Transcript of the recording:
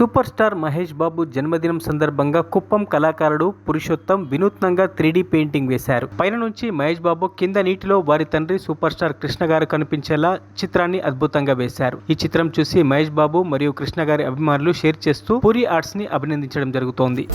Super star Mahesh Babu జన్మదినం సందర్భంగా కుప్పం కళాకారుడు పురుషోత్తం వినూత్నంగా 3D పెయింటింగ్ వేశారు. పైన నుంచి మహేష్ బాబు, కింద నీటిలో వారి తండ్రి సూపర్ స్టార్ కృష్ణ గారు కనిపించేలా చిత్రాన్ని అద్భుతంగా వేశారు. ఈ చిత్రం చూసి మహేష్ బాబు మరియు కృష్ణ గారి అభిమానులు షేర్ చేస్తూ పూరి ఆర్ట్స్ ని అభినందించడం జరుగుతోంది.